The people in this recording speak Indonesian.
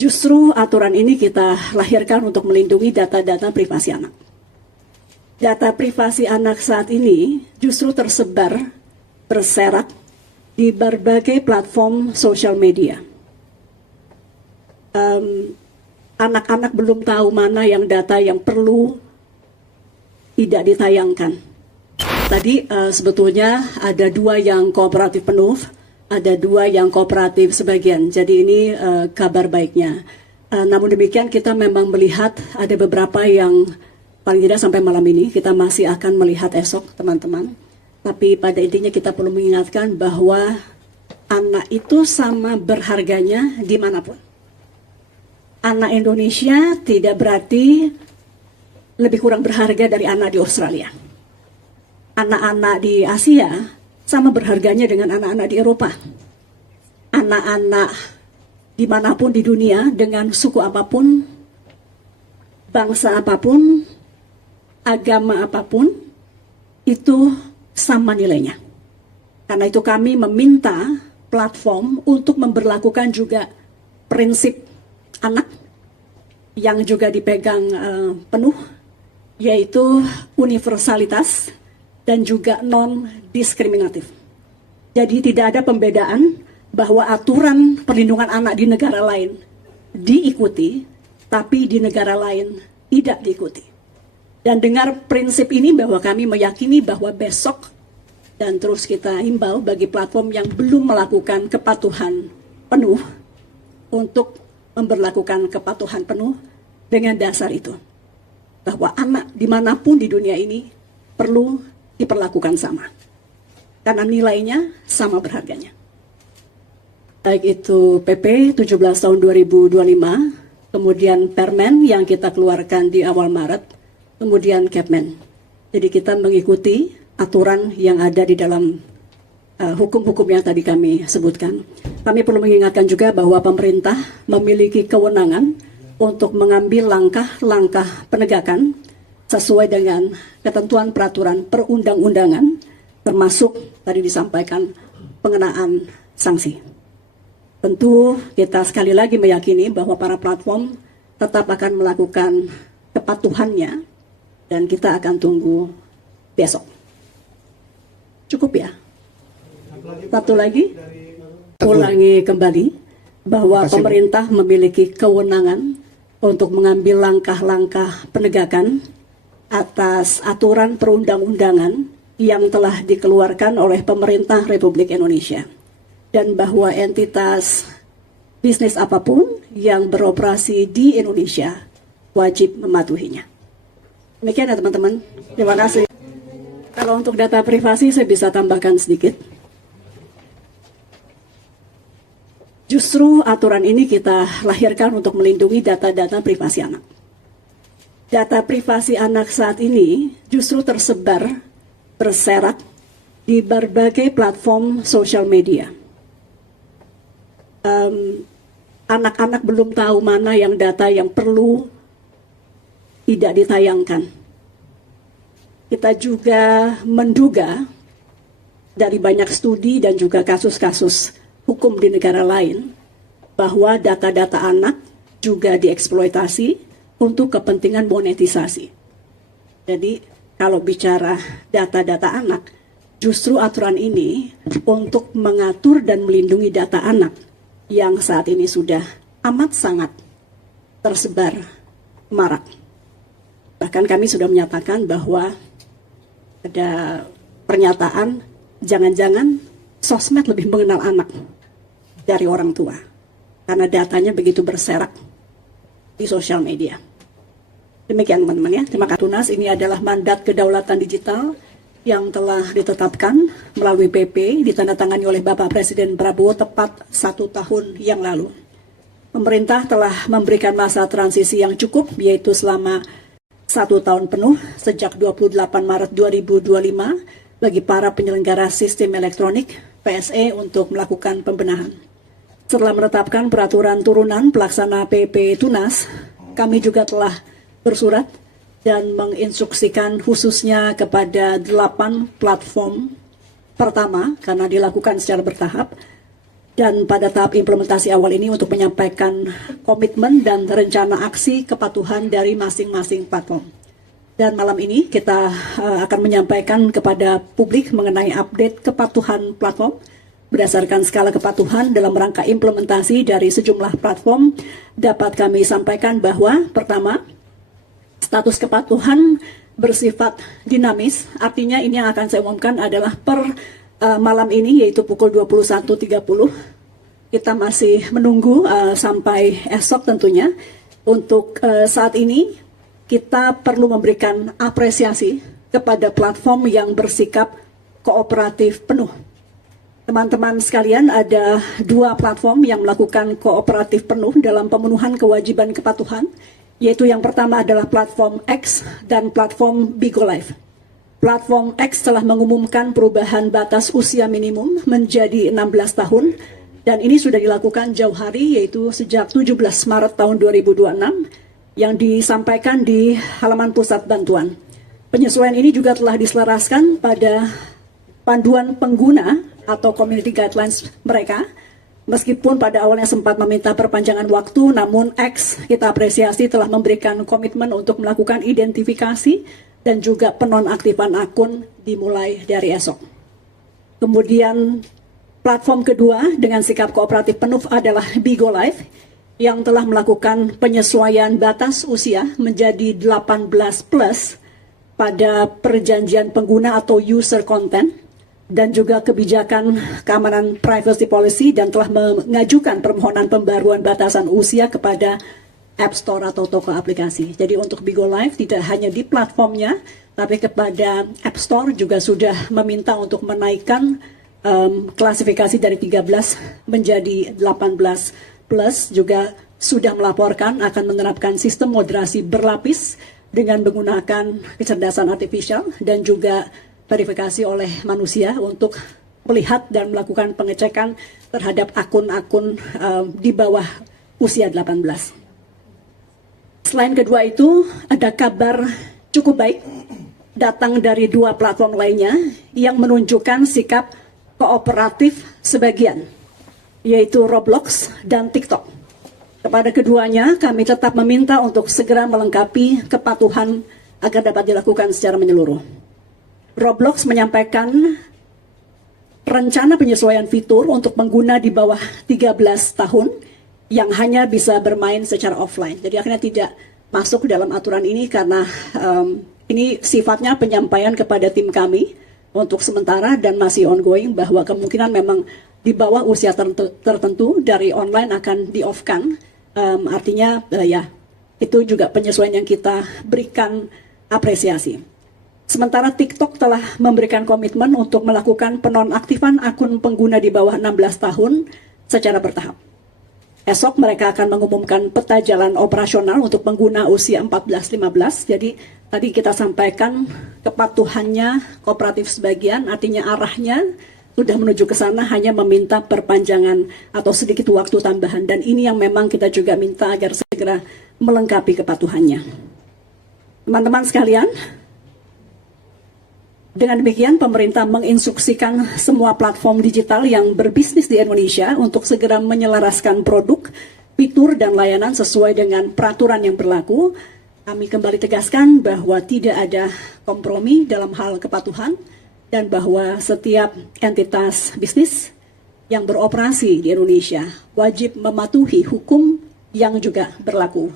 Justru aturan ini kita lahirkan untuk melindungi data-data privasi anak. Data privasi anak saat ini justru tersebar, berserak di berbagai platform sosial media. Anak-anak belum tahu mana yang data yang perlu tidak ditayangkan. Tadi sebetulnya ada 2 yang kooperatif penuh, ada 2 yang kooperatif sebagian. Jadi ini kabar baiknya. Namun demikian kita memang melihat ada beberapa yang paling tidak sampai malam ini kita masih akan melihat esok teman-teman. Tapi pada intinya kita perlu mengingatkan bahwa anak itu sama berharganya dimanapun. Anak Indonesia tidak berarti lebih kurang berharga dari anak di Australia. Anak-anak di Asia sama berharganya dengan anak-anak di Eropa. Anak-anak dimanapun di dunia dengan suku apapun, bangsa apapun, agama apapun, itu sama nilainya. Karena itu kami meminta platform untuk memberlakukan juga prinsip anak yang juga dipegang penuh, yaitu universalitas dan juga non-diskriminatif. Jadi tidak ada pembedaan bahwa aturan perlindungan anak di negara lain diikuti, tapi di negara lain tidak diikuti. Dan dengar prinsip ini bahwa kami meyakini bahwa besok dan terus kita himbau bagi platform yang belum melakukan kepatuhan penuh untuk memberlakukan kepatuhan penuh dengan dasar itu. Bahwa anak dimanapun di dunia ini perlu diperlakukan sama. Karena nilainya sama berharganya. Baik itu PP 17 tahun 2025, kemudian Permen yang kita keluarkan di awal Maret, kemudian Kepmen. Jadi kita mengikuti aturan yang ada di dalam hukum-hukum yang tadi kami sebutkan. Kami perlu mengingatkan juga bahwa pemerintah memiliki kewenangan untuk mengambil langkah-langkah penegakan sesuai dengan ketentuan peraturan perundang-undangan, termasuk tadi disampaikan pengenaan sanksi. Tentu kita sekali lagi meyakini bahwa para platform tetap akan melakukan kepatuhannya dan kita akan tunggu besok. Cukup ya? Satu lagi, ulangi kembali bahwa pemerintah memiliki kewenangan untuk mengambil langkah-langkah penegakan atas aturan perundang-undangan yang telah dikeluarkan oleh pemerintah Republik Indonesia. Dan bahwa entitas bisnis apapun yang beroperasi di Indonesia wajib mematuhinya. Demikian ya teman-teman, terima kasih. Kalau untuk data privasi saya bisa tambahkan sedikit. Justru aturan ini kita lahirkan untuk melindungi data-data privasi anak. Data privasi anak saat ini justru tersebar, berserak di berbagai platform sosial media. Anak-anak belum tahu mana yang data yang perlu tidak ditayangkan. Kita juga menduga dari banyak studi dan juga kasus-kasus hukum di negara lain bahwa data-data anak juga dieksploitasi untuk kepentingan monetisasi. Jadi kalau bicara data-data anak, justru aturan ini untuk mengatur dan melindungi data anak yang saat ini sudah amat sangat tersebar marak. Bahkan kami sudah menyatakan bahwa ada pernyataan jangan-jangan sosmed lebih mengenal anak dari orang tua karena datanya begitu berserak di sosial media. Demikian teman-teman ya, terima kasih. Tunas ini adalah mandat kedaulatan digital yang telah ditetapkan melalui PP ditandatangani oleh Bapak Presiden Prabowo tepat 1 tahun yang lalu. Pemerintah telah memberikan masa transisi yang cukup yaitu selama 1 tahun penuh sejak 28 Maret 2025 bagi para penyelenggara sistem elektronik PSE untuk melakukan pembenahan. Setelah menetapkan peraturan turunan pelaksana PP Tunas, kami juga telah bersurat dan menginstruksikan khususnya kepada 8 platform pertama karena dilakukan secara bertahap dan pada tahap implementasi awal ini untuk menyampaikan komitmen dan rencana aksi kepatuhan dari masing-masing platform. Dan malam ini kita akan menyampaikan kepada publik mengenai update kepatuhan platform berdasarkan skala kepatuhan dalam rangka implementasi dari sejumlah platform. Dapat kami sampaikan bahwa pertama, status kepatuhan bersifat dinamis, artinya ini yang akan saya umumkan adalah per malam ini, yaitu pukul 21.30. Kita masih menunggu sampai esok tentunya. Untuk saat ini kita perlu memberikan apresiasi kepada platform yang bersikap kooperatif penuh. Teman-teman sekalian, ada dua platform yang melakukan kooperatif penuh dalam pemenuhan kewajiban kepatuhan, yaitu yang pertama adalah platform X dan platform Bigo Live. Platform X telah mengumumkan perubahan batas usia minimum menjadi 16 tahun, dan ini sudah dilakukan jauh hari, yaitu sejak 17 Maret tahun 2026, yang disampaikan di halaman pusat bantuan. Penyesuaian ini juga telah diselaraskan pada panduan pengguna atau community guidelines mereka. Meskipun pada awalnya sempat meminta perpanjangan waktu, namun X kita apresiasi telah memberikan komitmen untuk melakukan identifikasi dan juga penonaktifan akun dimulai dari esok. Kemudian platform kedua dengan sikap kooperatif penuh adalah Bigo Live yang telah melakukan penyesuaian batas usia menjadi 18 plus pada perjanjian pengguna atau user content dan juga kebijakan keamanan privacy policy, dan telah mengajukan permohonan pembaruan batasan usia kepada App Store atau toko aplikasi. Jadi untuk Bigo Live tidak hanya di platformnya, tapi kepada App Store juga sudah meminta untuk menaikkan klasifikasi dari 13 menjadi 18 plus, juga sudah melaporkan akan menerapkan sistem moderasi berlapis dengan menggunakan kecerdasan artifisial dan juga verifikasi oleh manusia untuk melihat dan melakukan pengecekan terhadap akun-akun di bawah usia 18. Selain kedua itu, ada kabar cukup baik datang dari dua platform lainnya yang menunjukkan sikap kooperatif sebagian, yaitu Roblox dan TikTok. Kepada keduanya, kami tetap meminta untuk segera melengkapi kepatuhan agar dapat dilakukan secara menyeluruh. Roblox menyampaikan rencana penyesuaian fitur untuk pengguna di bawah 13 tahun yang hanya bisa bermain secara offline. Jadi akhirnya tidak masuk dalam aturan ini karena ini sifatnya penyampaian kepada tim kami untuk sementara dan masih ongoing, bahwa kemungkinan memang di bawah usia tertentu dari online akan di-off-kan. Artinya ya itu juga penyesuaian yang kita berikan apresiasi. Sementara TikTok telah memberikan komitmen untuk melakukan penonaktifan akun pengguna di bawah 16 tahun secara bertahap. Esok mereka akan mengumumkan peta jalan operasional untuk pengguna usia 14-15. Jadi tadi kita sampaikan kepatuhannya kooperatif sebagian, artinya arahnya sudah menuju ke sana, hanya meminta perpanjangan atau sedikit waktu tambahan. Dan ini yang memang kita juga minta agar segera melengkapi kepatuhannya. Teman-teman sekalian, dengan demikian pemerintah menginstruksikan semua platform digital yang berbisnis di Indonesia untuk segera menyelaraskan produk, fitur, dan layanan sesuai dengan peraturan yang berlaku. Kami kembali tegaskan bahwa tidak ada kompromi dalam hal kepatuhan dan bahwa setiap entitas bisnis yang beroperasi di Indonesia wajib mematuhi hukum yang juga berlaku